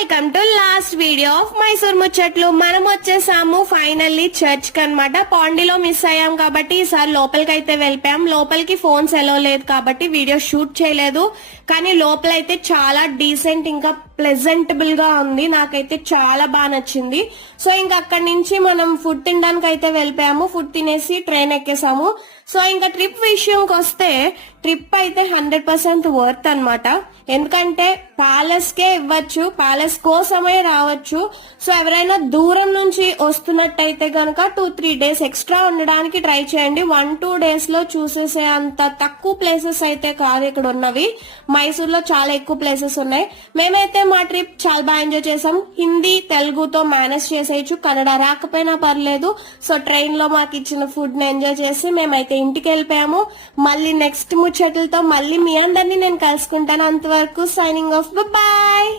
Welcome to last video of Mysore ముచ్చట్లు. మనం వచ్చేసాము ఫైనల్లీ చర్చ్ కి అనమాట. పాండిలో మిస్ అయ్యాం కాబట్టి ఈసారి లోపలికి అయితే వెళ్ళిపోయాం. లోపలికి ఫోన్స్ ఎలో లేదు కాబట్టి వీడియో షూట్ చేయలేదు. కానీ లోపల అయితే చాలా డీసెంట్ ఇంకా ప్లెజెంటబుల్ గా ఉంది. నాకైతే చాలా బాగా నచ్చింది. సో ఇంకా అక్కడి నుంచి మనం ఫుడ్ తినడానికి అయితే వెళ్ళిపోయాము. ఫుడ్ తినేసి ట్రైన్ ఎక్కేసాము. సో ఇంకా ట్రిప్ విషయంకి వస్తే ట్రిప్ అయితే 100% వర్త్ అనమాట. ఎందుకంటే ప్యాలెస్ కే ఇవ్వచ్చు, ప్యాలెస్ కోసమే రావచ్చు. సో ఎవరైనా దూరం నుంచి వస్తున్నట్టయితే గనక 2-3 డేస్ ఎక్స్ట్రా ఉండడానికి ట్రై చేయండి. 1-2 డేస్ లో చూసేసే అంత తక్కువ ప్లేసెస్ అయితే కాదు ఇక్కడ ఉన్నవి. మైసూర్ లో చాలా ఎక్కువ ప్లేసెస్ ఉన్నాయి. మేమైతే మా ట్రిప్ చాలా బాగా ఎంజాయ్ చేసాం. హిందీ తెలుగుతో మేనేజ్ చేసేయచ్చు, కన్నడ రాకపోయినా పర్లేదు. సో ట్రైన్ లో మాకు ఇచ్చిన ఫుడ్ ని ఎంజాయ్ చేసి మేమైతే ఇంటికి వెళ్ళిపోయాము. మళ్ళీ నెక్స్ట్ ముచ్చట్లతో మళ్ళీ మీ అందరినీ నేను కలుసుకుంటాను. అంతవరకు సైనింగ్ ఆఫ్, బాయ్.